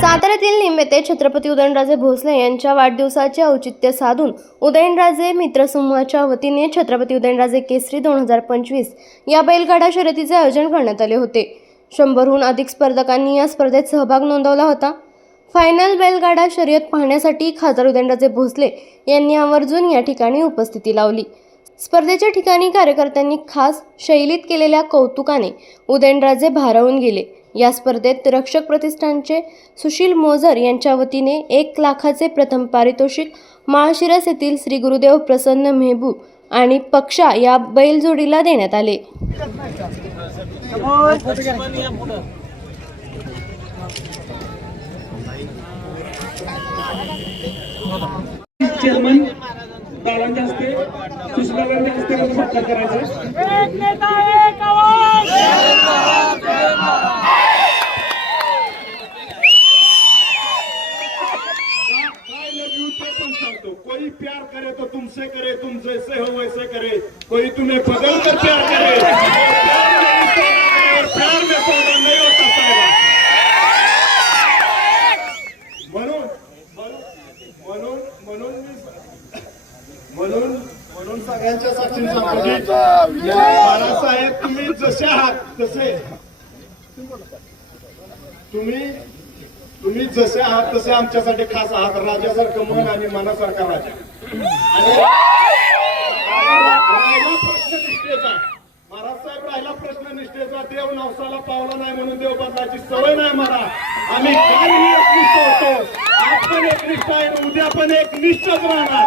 साताऱ्यातील निमित्ते छत्रपती उदयनराजे भोसले यांच्या वाढदिवसाचे औचित्य साधून उदयनराजे मित्रसमूहाच्या वतीने छत्रपती उदयनराजे केसरी दोन हजार पंचवीस या बैलगाडा शर्यतीचे आयोजन करण्यात आले होते. शंभरहून अधिक स्पर्धकांनी या स्पर्धेत सहभाग नोंदवला होता. फायनल बैलगाडा शर्यत पाहण्यासाठी खासदार उदयनराजे भोसले यांनी आवर्जून या ठिकाणी उपस्थिती लावली. स्पर्धेच्या ठिकाणी कार्यकर्त्यांनी खास शैलीत केलेल्या कौतुकाने उदयनराजे भारावून गेले. या स्पर्धेत रक्षक प्रतिष्ठानचे सुशील मोझर यांच्या वतीने एक लाखाचे प्रथम पारितोषिक माळशिरस येथील श्री गुरुदेव प्रसन्न मेहबू आणि पक्षा या बैलजोडीला देण्यात आले. चेअरमन दादांच्या हस्ते सुशीलाबाईंच्या हस्ते करून सत्कार करायचा. एक नेता एक आवाज. काय लग्न ते पण सांगतो कोई प्यार करे तो तुमसे करे तुम जैसे हो वैसे करे। कोई तुम्हें बदल कर प्यार करे। प्यार में सौदा नहीं होता साहेबा। म्हणून म्हणून म्हणून म्हणून मी म्हणून म्हणून सगळ्यांच्या की बाळासाहेब तुम्ही जसे आहात तसे. तुम्ही तुम्ही जसे आहात तसे आमच्यासाठी खास आहात. राजासारखं मन आणि मनासारखा राजा महाराज साहेब राहिला प्रश्ननिष्ठेचा. देव नवसाला पावला नाही म्हणून देव बदलाची सवय नाही मला. आम्ही कालही एकनिष्ठ होतो. आज पण एकनिष्ठ आहे उद्या पण एकनिष्ठच राहणार.